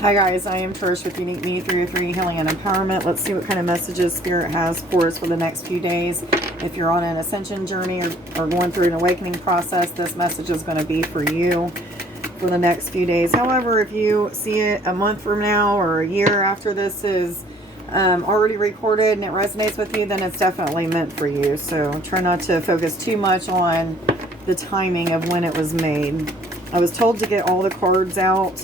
Hi guys, I am Trish with Unique Me 303 Healing and Empowerment. Let's see what kind of messages Spirit has for us for the next few days. If you're on an ascension journey or going through an awakening process, this message is going to be for you for the next few days. However, if you see it a month from now or a year after this is already recorded and it resonates with you, then it's definitely meant for you. So try not to focus too much on the timing of when it was made. I was told to get all the cards out,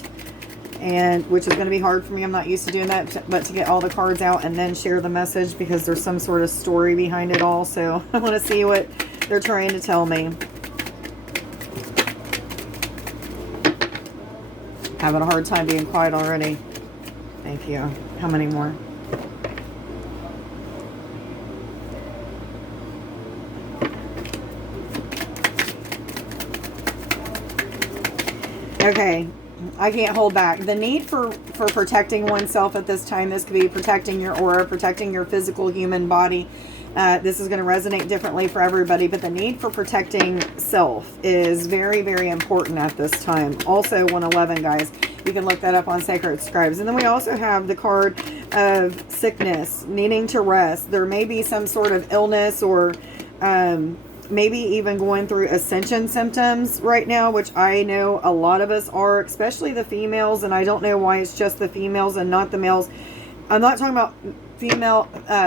and which is going to be hard for me. I'm not used to doing that, but to get all the cards out and then share the message because there's some sort of story behind it all. So I want to see what they're trying to tell me. Having a hard time being quiet already. Thank you. How many more? Okay. I can't hold back. The need for protecting oneself at this time. This could be protecting your aura, protecting your physical human body. This is going to resonate differently for everybody, but the need for protecting self is very, very important at this time. Also 111, guys. You can look that up on Sacred Scribes. And then we also have the card of sickness, needing to rest. There may be some sort of illness or maybe even going through ascension symptoms right now, which I know a lot of us are, especially the females, and I don't know why it's just the females and not the males. I'm not talking about female,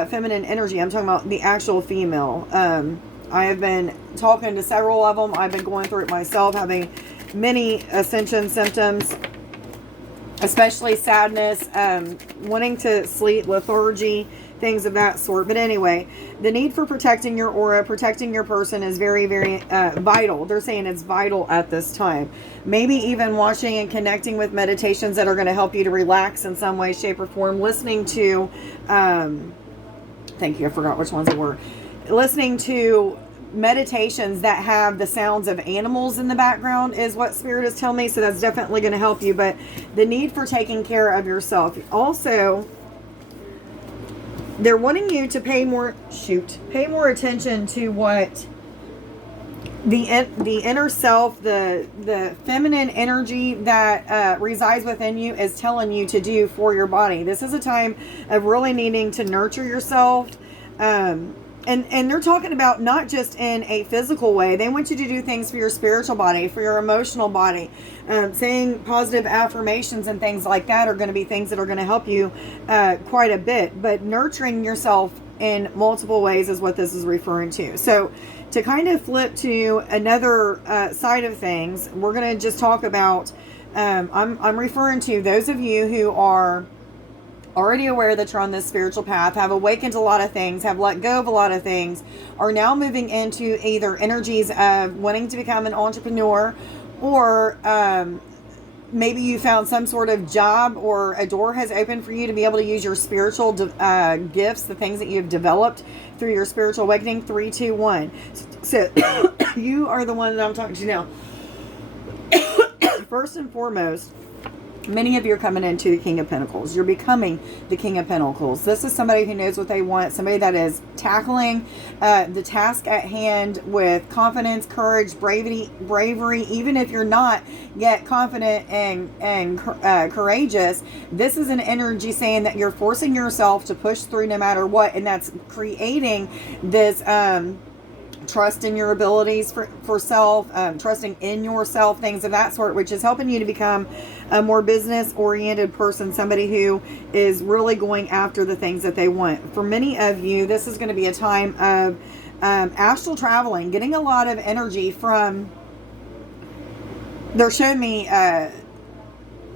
feminine energy. I'm talking about the actual female. I have been talking to several of them. I've been going through it myself, having many ascension symptoms, especially sadness, wanting to sleep, lethargy, things of that sort. But anyway, the need for protecting your aura, protecting your person is very, very vital. They're saying it's vital at this time. Maybe even watching and connecting with meditations that are going to help you to relax in some way, shape, or form. Listening to, thank you, I forgot which ones it were. Listening to meditations that have the sounds of animals in the background is what Spirit is telling me. So that's definitely going to help you. But the need for taking care of yourself. Also, they're wanting you to pay more attention to what the inner self, the feminine energy that resides within you is telling you to do for your body. This is a time of really needing to nurture yourself. And they're talking about not just in a physical way. They want you to do things for your spiritual body, for your emotional body. Saying positive affirmations and things like that are going to be things that are going to help you quite a bit. But nurturing yourself in multiple ways is what this is referring to. So to kind of flip to another side of things, we're going to just talk about, I'm referring to those of you who are already aware that you're on this spiritual path, have awakened a lot of things, have let go of a lot of things, are now moving into either energies of wanting to become an entrepreneur, or maybe you found some sort of job or a door has opened for you to be able to use your spiritual gifts, the things that you've developed through your spiritual awakening. 3, 2, 1. So you are the one that I'm talking to now. First and foremost, many of you are coming into the King of Pentacles. You're becoming the King of Pentacles. This is somebody who knows what they want. Somebody that is tackling the task at hand with confidence, courage, bravery. Even if you're not yet confident and courageous, this is an energy saying that you're forcing yourself to push through no matter what. And that's creating this trust in your abilities for self, trusting in yourself, things of that sort, which is helping you to become a more business-oriented person, somebody who is really going after the things that they want. For many of you, this is going to be a time of astral traveling, getting a lot of energy from, they're showing me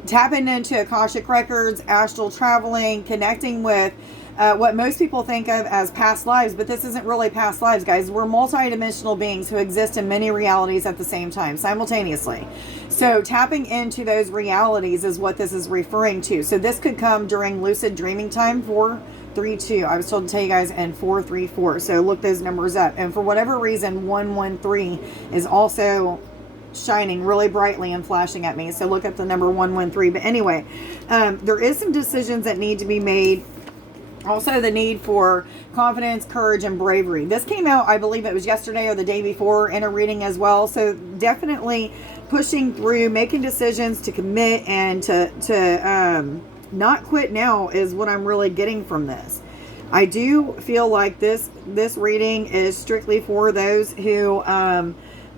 tapping into Akashic records, astral traveling, connecting with what most people think of as past lives, but this isn't really past lives, guys. We're multidimensional beings who exist in many realities at the same time, simultaneously. So tapping into those realities is what this is referring to. So this could come during lucid dreaming time, 4, 3, 2. I was told to tell you guys, and 4, 3, 4. So look those numbers up. And for whatever reason, 1, 1, 3 is also shining really brightly and flashing at me. So look up the number 113. But anyway, there is some decisions that need to be made. Also, the need for confidence, courage, and bravery. This came out, I believe it was yesterday or the day before, in a reading as well. So definitely pushing through, making decisions to commit and to not quit now is what I'm really getting from this. I do feel like this reading is strictly for those who are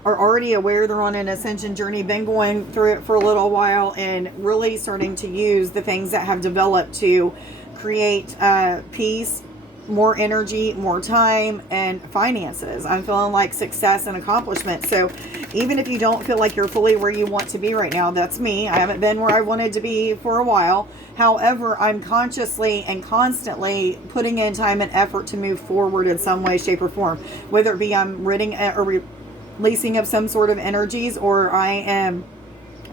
already aware they're on an ascension journey, been going through it for a little while, and really starting to use the things that have developed to create peace, more energy, more time, and finances. I'm feeling like success and accomplishment. So even if you don't feel like you're fully where you want to be right now, that's me. I haven't been where I wanted to be for a while. However, I'm consciously and constantly putting in time and effort to move forward in some way, shape, or form. Whether it be I'm ridding or releasing of some sort of energies, or I am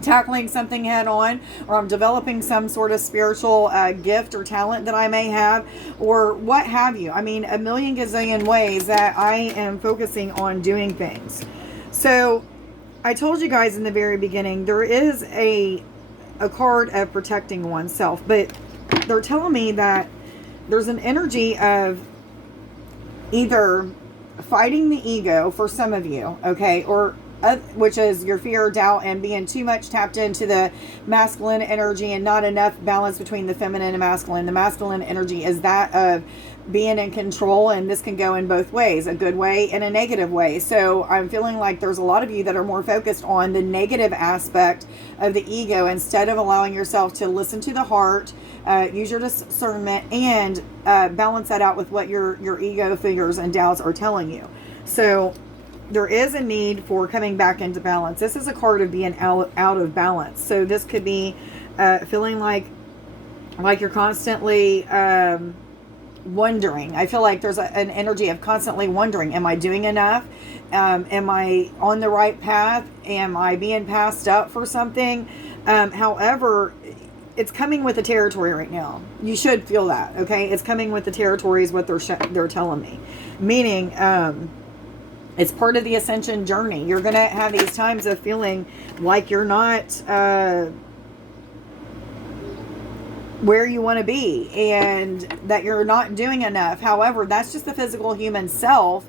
tackling something head on, or I'm developing some sort of spiritual gift or talent that I may have, or what have you. I mean, a million gazillion ways that I am focusing on doing things. So I told you guys in the very beginning, there is a card of protecting oneself, but they're telling me that there's an energy of either fighting the ego for some of you, okay, or which is your fear, doubt, and being too much tapped into the masculine energy and not enough balance between the feminine and masculine. The masculine energy is that of being in control, and this can go in both ways, a good way and a negative way. So I'm feeling like there's a lot of you that are more focused on the negative aspect of the ego instead of allowing yourself to listen to the heart, use your discernment, and balance that out with what your ego fears and doubts are telling you. So there is a need for coming back into balance. This is a card of being out of balance. So this could be feeling like you're constantly wondering. I feel like there's an energy of constantly wondering, am I doing enough? Am I on the right path? Am I being passed up for something? However, it's coming with the territory right now. You should feel that, okay? It's coming with the territory is what they're telling me. Meaning, it's part of the ascension journey. You're going to have these times of feeling like you're not where you want to be and that you're not doing enough. However, that's just the physical human self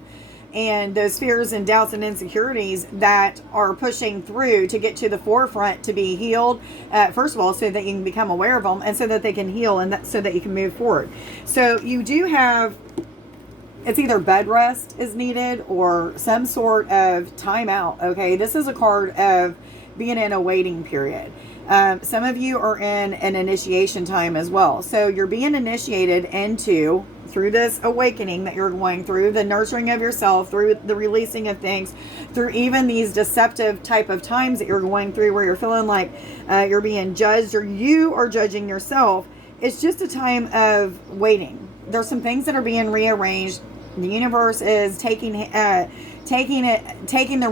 and those fears and doubts and insecurities that are pushing through to get to the forefront to be healed. First of all, so that you can become aware of them and so that they can heal and so that you can move forward. So you do have... It's either bed rest is needed or some sort of timeout, okay? This is a card of being in a waiting period. Some of you are in an initiation time as well. So you're being initiated into, through this awakening that you're going through, the nurturing of yourself, through the releasing of things, through even these deceptive type of times that you're going through where you're feeling like you're being judged or you are judging yourself. It's just a time of waiting. There's some things that are being rearranged. The universe is taking the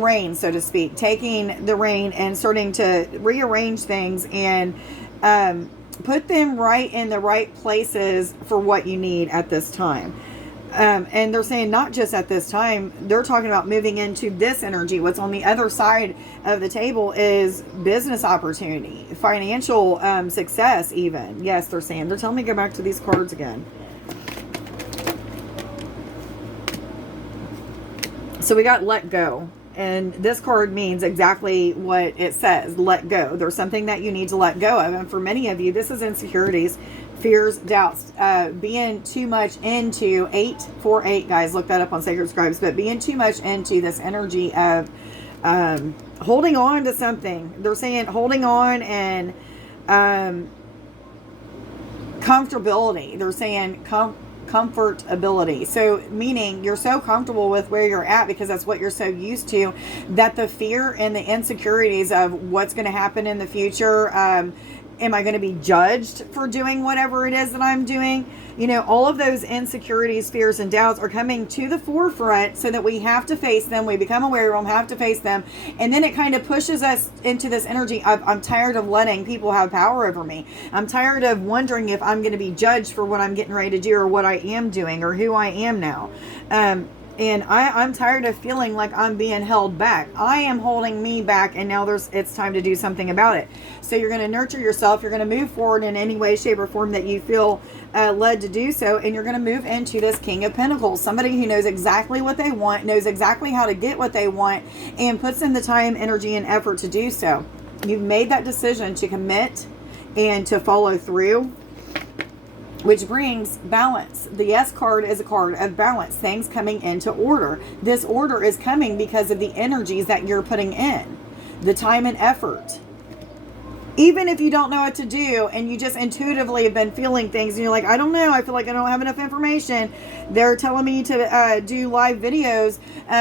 reign, so to speak, taking the reign and starting to rearrange things and put them right in the right places for what you need at this time. And they're saying not just at this time, they're talking about moving into this energy. What's on the other side of the table is business opportunity, financial success even. Yes, they're saying. They're telling me to go back to these cards again. So we got let go. And this card means exactly what it says. Let go. There's something that you need to let go of. And for many of you, this is insecurities, fears, doubts, being too much into 848, guys, look that up on Sacred Scribes, but being too much into this energy of holding on to something. They're saying holding on and comfortability. They're saying comfortability. So meaning you're so comfortable with where you're at because that's what you're so used to, that the fear and the insecurities of what's going to happen in the future, am I going to be judged for doing whatever it is that I'm doing? You know, all of those insecurities, fears, and doubts are coming to the forefront so that we have to face them. We become aware of them, have to face them. And then it kind of pushes us into this energy of, I'm tired of letting people have power over me. I'm tired of wondering if I'm going to be judged for what I'm getting ready to do or what I am doing or who I am now. And I'm tired of feeling like I'm being held back. I am holding me back, and now it's time to do something about it. So you're going to nurture yourself. You're going to move forward in any way, shape, or form that you feel led to do so, and you're going to move into this King of Pentacles, somebody who knows exactly what they want, knows exactly how to get what they want, and puts in the time, energy, and effort to do so. You've made that decision to commit and to follow through, which brings balance. The S card is a card of balance, things coming into order. This order is coming because of the energies that you're putting in, the time and effort. Even if you don't know what to do and you just intuitively have been feeling things and you're like, I don't know, I feel like I don't have enough information. They're telling me to do live videos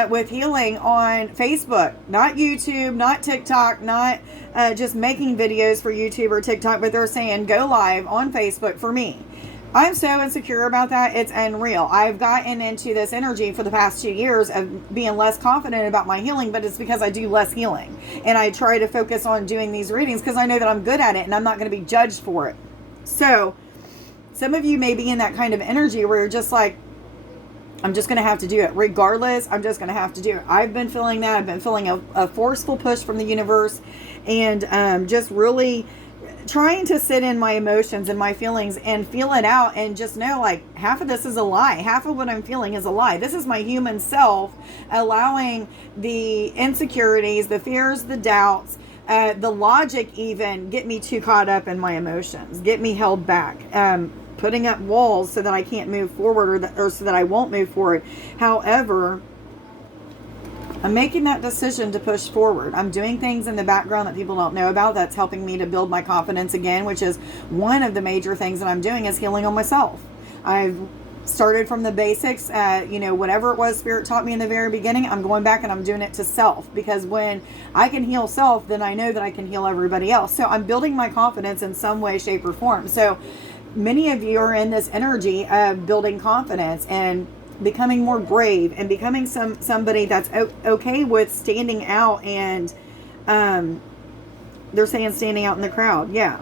with healing on Facebook, not YouTube, not TikTok, not just making videos for YouTube or TikTok, but they're saying go live on Facebook for me. I'm so insecure about that. It's unreal. I've gotten into this energy for the past 2 years of being less confident about my healing, but it's because I do less healing. And I try to focus on doing these readings because I know that I'm good at it and I'm not going to be judged for it. So some of you may be in that kind of energy where you're just like, I'm just going to have to do it. Regardless, I'm just going to have to do it. I've been feeling that. I've been feeling a forceful push from the universe, and just really trying to sit in my emotions and my feelings and feel it out, and just know like half of this is a lie. Half of what I'm feeling is a lie. This is my human self allowing the insecurities, the fears, the doubts, the logic even get me too caught up in my emotions, get me held back, putting up walls so that I can't move forward, or so that I won't move forward. However, I'm making that decision to push forward. I'm doing things in the background that people don't know about that's helping me to build my confidence again, which is one of the major things that I'm doing is healing on myself. I've started from the basics, whatever it was Spirit taught me in the very beginning, I'm going back and I'm doing it to self, because when I can heal self, then I know that I can heal everybody else. So I'm building my confidence in some way, shape, or form. So many of you are in this energy of building confidence and becoming more brave and becoming somebody that's okay with standing out, and they're saying standing out in the crowd. Yeah.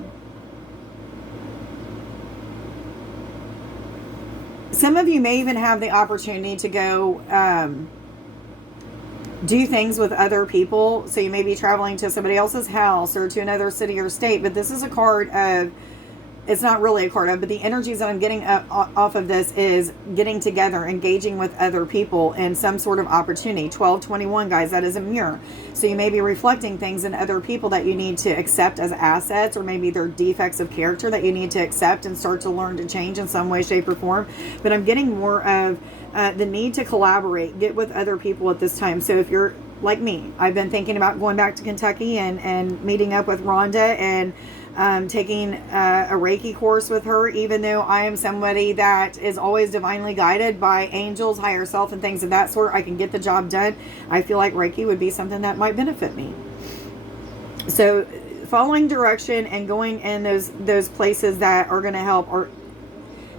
Some of you may even have the opportunity to go do things with other people. So you may be traveling to somebody else's house or to another city or state, but this is a card of, it's not really a card of, but the energies that I'm getting off of this is getting together, engaging with other people in some sort of opportunity. 1221, guys, that is a mirror. So you may be reflecting things in other people that you need to accept as assets, or maybe they're defects of character that you need to accept and start to learn to change in some way, shape, or form. But I'm getting more of the need to collaborate, get with other people at this time. So if you're like me, I've been thinking about going back to Kentucky and meeting up with Rhonda and taking a Reiki course with her, even though I am somebody that is always divinely guided by angels, higher self, and things of that sort. I can get the job done. I feel like Reiki would be something that might benefit me. So following direction and going in those places that are going to help, or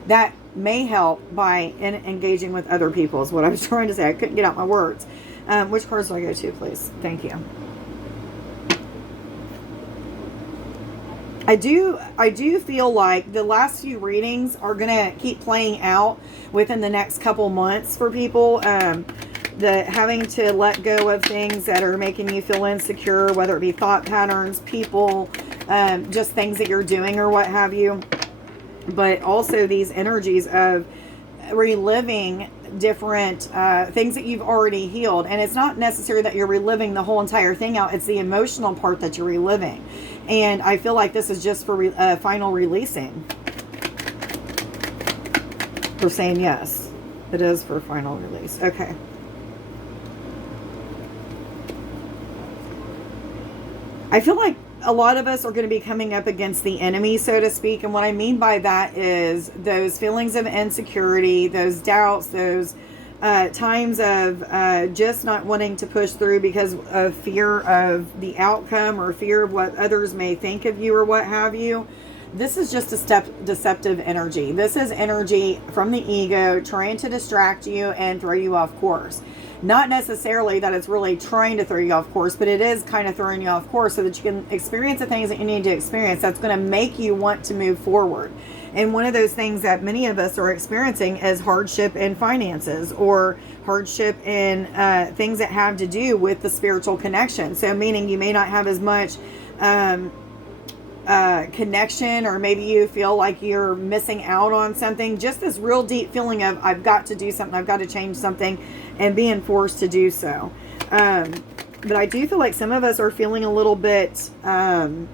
that may help by engaging with other people, is what I was trying to say. I couldn't get out my words. Which cards do I go to, please? Thank you. I do feel like the last few readings are going to keep playing out within the next couple months for people. The having to let go of things that are making you feel insecure, whether it be thought patterns, people, just things that you're doing or what have you. But also these energies of reliving different things that you've already healed. And it's not necessarily that you're reliving the whole entire thing out. It's the emotional part that you're reliving. And I feel like this is just for final releasing. They're saying yes. It is for final release. Okay. I feel like a lot of us are going to be coming up against the enemy, so to speak. And what I mean by that is those feelings of insecurity, those doubts, those times of just not wanting to push through because of fear of the outcome or fear of what others may think of you or what have you. This is just a deceptive energy. This is energy from the ego trying to distract you and throw you off course. Not necessarily that it's really trying to throw you off course, but it is kind of throwing you off course so that you can experience the things that you need to experience that's going to make you want to move forward. And one of those things that many of us are experiencing is hardship in finances, or hardship in things that have to do with the spiritual connection. So meaning you may not have as much connection, or maybe you feel like you're missing out on something. Just this real deep feeling of, I've got to do something, I've got to change something, and being forced to do so. But I do feel like some of us are feeling a little bit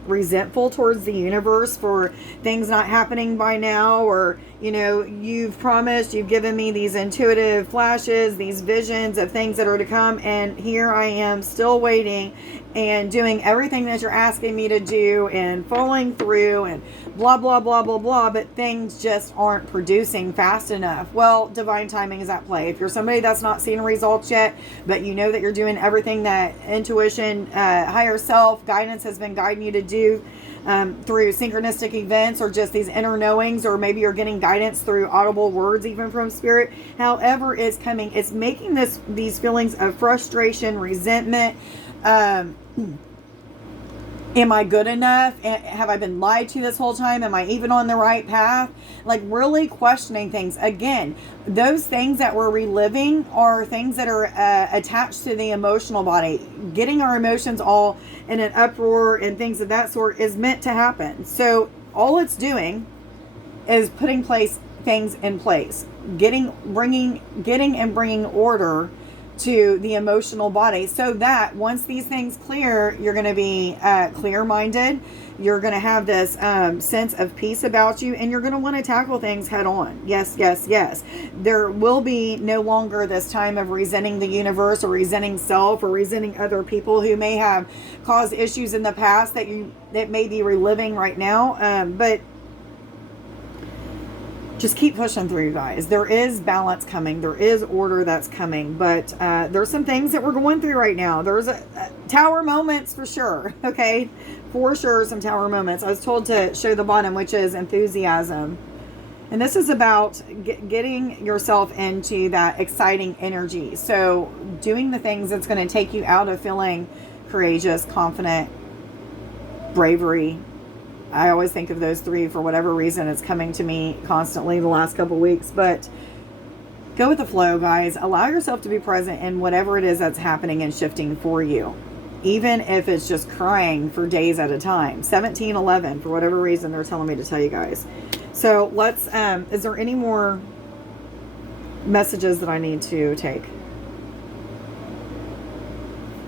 resentful towards the universe for things not happening by now, or, you've promised, you've given me these intuitive flashes, these visions of things that are to come, and here I am still waiting and doing everything that you're asking me to do and following through and blah, blah, blah, blah, blah, but things just aren't producing fast enough. Well, divine timing is at play. If you're somebody that's not seeing results yet, but you know that you're doing everything that intuition, higher self, guidance has been guiding you to do, through synchronistic events or just these inner knowings, or maybe you're getting guidance through audible words, even from spirit, however it's coming, it's making these feelings of frustration, resentment. Am I good enough? Have I been lied to this whole time? Am I even on the right path? Like, really questioning things. Again, those things that we're reliving are things that are attached to the emotional body. Getting our emotions all in an uproar and things of that sort is meant to happen. So all it's doing is putting things in place. Getting and bringing order to the emotional body, so that once these things clear, you're going to be clear-minded. You're going to have this sense of peace about you, and you're going to want to tackle things head on. Yes, yes, yes. There will be no longer this time of resenting the universe, or resenting self, or resenting other people who may have caused issues in the past that may be reliving right now. But just keep pushing through, guys. There is balance coming. There is order that's coming. But there's some things that we're going through right now. There's tower moments for sure. Okay? For sure, some tower moments. I was told to show the bottom, which is enthusiasm. And this is about getting yourself into that exciting energy. So doing the things that's going to take you out of feeling courageous, confident, bravery. I always think of those three for whatever reason. It's coming to me constantly the last couple weeks. But go with the flow, guys. Allow yourself to be present in whatever it is that's happening and shifting for you. Even if it's just crying for days at a time. 1711, for whatever reason they're telling me to tell you guys. So let's, is there any more messages that I need to take?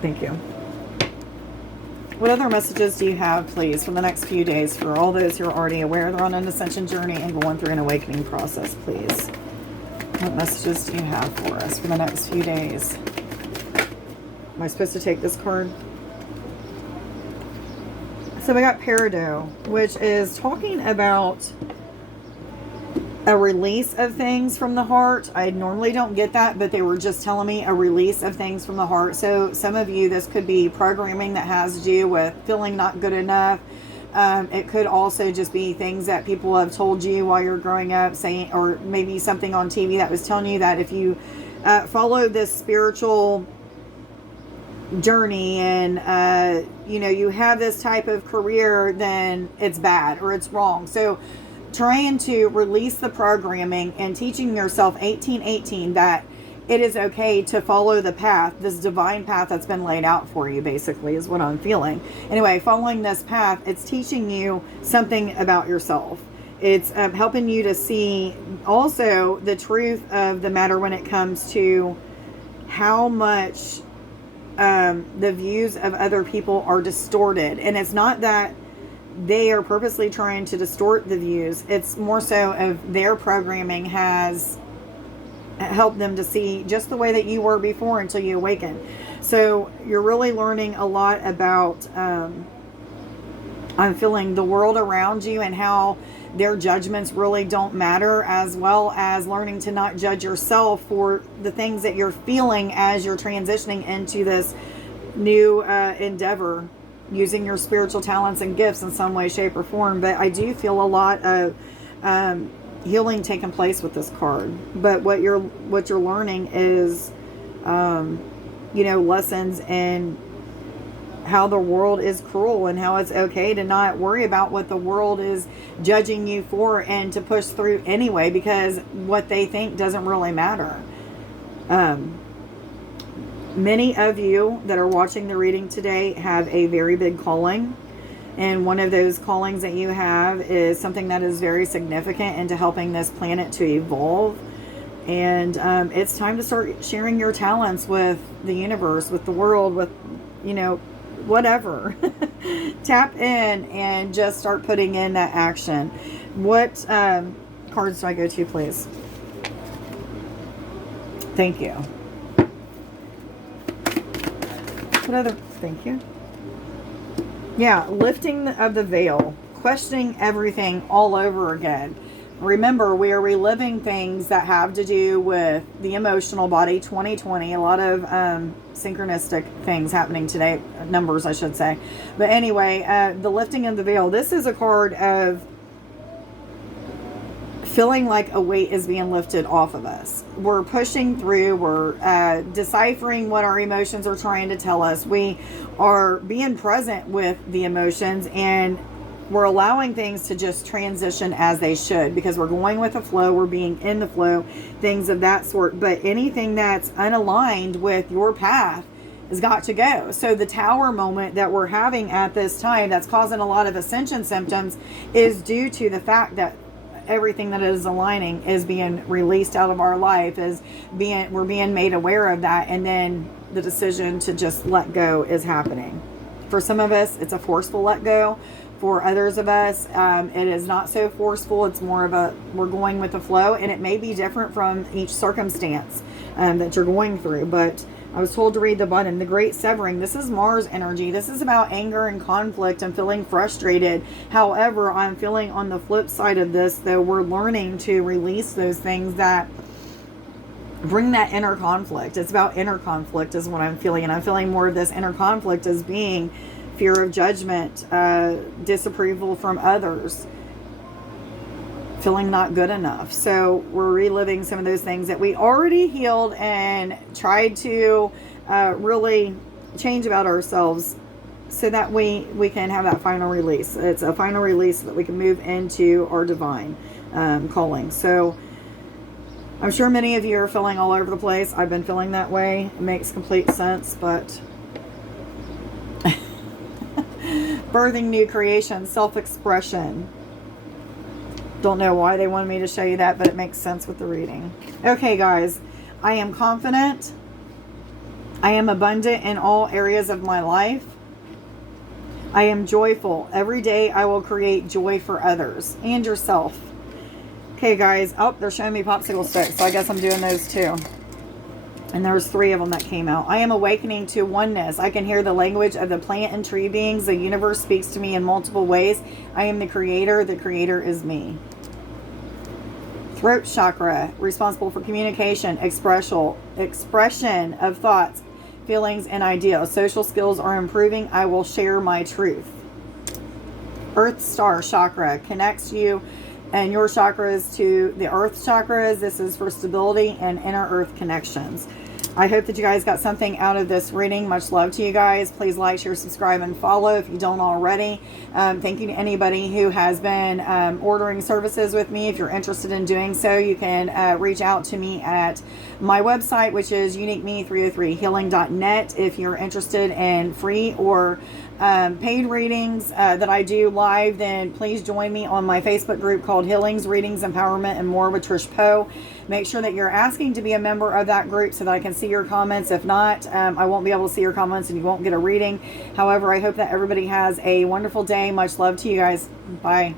Thank you. What other messages do you have, please, for the next few days for all those who are already aware they're on an ascension journey and going through an awakening process, please? What messages do you have for us for the next few days? Am I supposed to take this card? So we got Peridot, which is talking about a release of things from the heart. I normally don't get that, but they were just telling me a release of things from the heart. So some of you, this could be programming that has to do with feeling not good enough. It could also just be things that people have told you while you're growing up, saying, or maybe something on TV that was telling you that if you follow this spiritual journey and you have this type of career, then it's bad or it's wrong. So trying to release the programming and teaching yourself 1818 that it is okay to follow the path, this divine path that's been laid out for you, basically, is what I'm feeling. Anyway, following this path, it's teaching you something about yourself. It's helping you to see also the truth of the matter when it comes to how much the views of other people are distorted. And it's not that they are purposely trying to distort the views. It's more so of their programming has helped them to see just the way that you were before until you awaken. So you're really learning a lot about, I'm feeling the world around you and how their judgments really don't matter, as well as learning to not judge yourself for the things that you're feeling as you're transitioning into this new endeavor, using your spiritual talents and gifts in some way, shape, or form. But I do feel a lot of healing taking place with this card. But what you're learning is, lessons in how the world is cruel and how it's okay to not worry about what the world is judging you for and to push through anyway, because what they think doesn't really matter. Many of you that are watching the reading today have a very big calling. And one of those callings that you have is something that is very significant into helping this planet to evolve. And it's time to start sharing your talents with the universe, with the world, with, whatever. Tap in and just start putting in that action. What cards do I go to, please? Thank you. What other? Thank you. Yeah, lifting of the veil, questioning everything all over again. Remember, we are reliving things that have to do with the emotional body. 2020, a lot of synchronistic things happening today, numbers I should say. But anyway, the lifting of the veil. This is a card of feeling like a weight is being lifted off of us. We're pushing through. We're deciphering what our emotions are trying to tell us. We are being present with the emotions, and we're allowing things to just transition as they should, because we're going with the flow. We're being in the flow, things of that sort. But anything that's unaligned with your path has got to go. So the tower moment that we're having at this time that's causing a lot of ascension symptoms is due to the fact that everything that is aligning is being released out of our life, we're being made aware of that, and then the decision to just let go is happening. For some of us, it's a forceful let go. For others of us, it is not so forceful. It's more of we're going with the flow, and it may be different from each circumstance that you're going through. But I was told to read the button, the great severing. This is Mars energy. This is about anger and conflict and feeling frustrated. However, I'm feeling on the flip side of this, though, we're learning to release those things that bring that inner conflict. It's about inner conflict is what I'm feeling. And I'm feeling more of this inner conflict as being fear of judgment, disapproval from others, feeling not good enough. So we're reliving some of those things that we already healed and tried to really change about ourselves, so that we can have that final release. It's a final release so that we can move into our divine calling. So I'm sure many of you are feeling all over the place. I've been feeling that way. It makes complete sense, but birthing new creation, self-expression. Don't know why they wanted me to show you that, but it makes sense with the reading. Okay, guys, I am confident. I am abundant in all areas of my life. I am joyful. Every day I will create joy for others and yourself. Okay, guys. Oh, they're showing me popsicle sticks, so I guess I'm doing those too. And there's 3 of them that came out. I am awakening to oneness. I can hear the language of the plant and tree beings. The universe speaks to me in multiple ways. I am the creator. The creator is me. Throat chakra, responsible for communication, expression of thoughts, feelings, and ideals. Social skills are improving. I will share my truth. Earth star chakra connects you and your chakras to the earth chakras. This is for stability and inner earth connections. I hope that you guys got something out of this reading. Much love to you guys. Please like, share, subscribe, and follow if you don't already. Thank you to anybody who has been ordering services with me. If you're interested in doing so, you can reach out to me at my website, which is uniqueme303healing.net. If you're interested in free or paid readings that I do live, then please join me on my Facebook group called Healings, Readings, Empowerment, and More with Trish-Poe. Make sure that you're asking to be a member of that group so that I can see your comments. If not, I won't be able to see your comments and you won't get a reading. However, I hope that everybody has a wonderful day. Much love to you guys. Bye.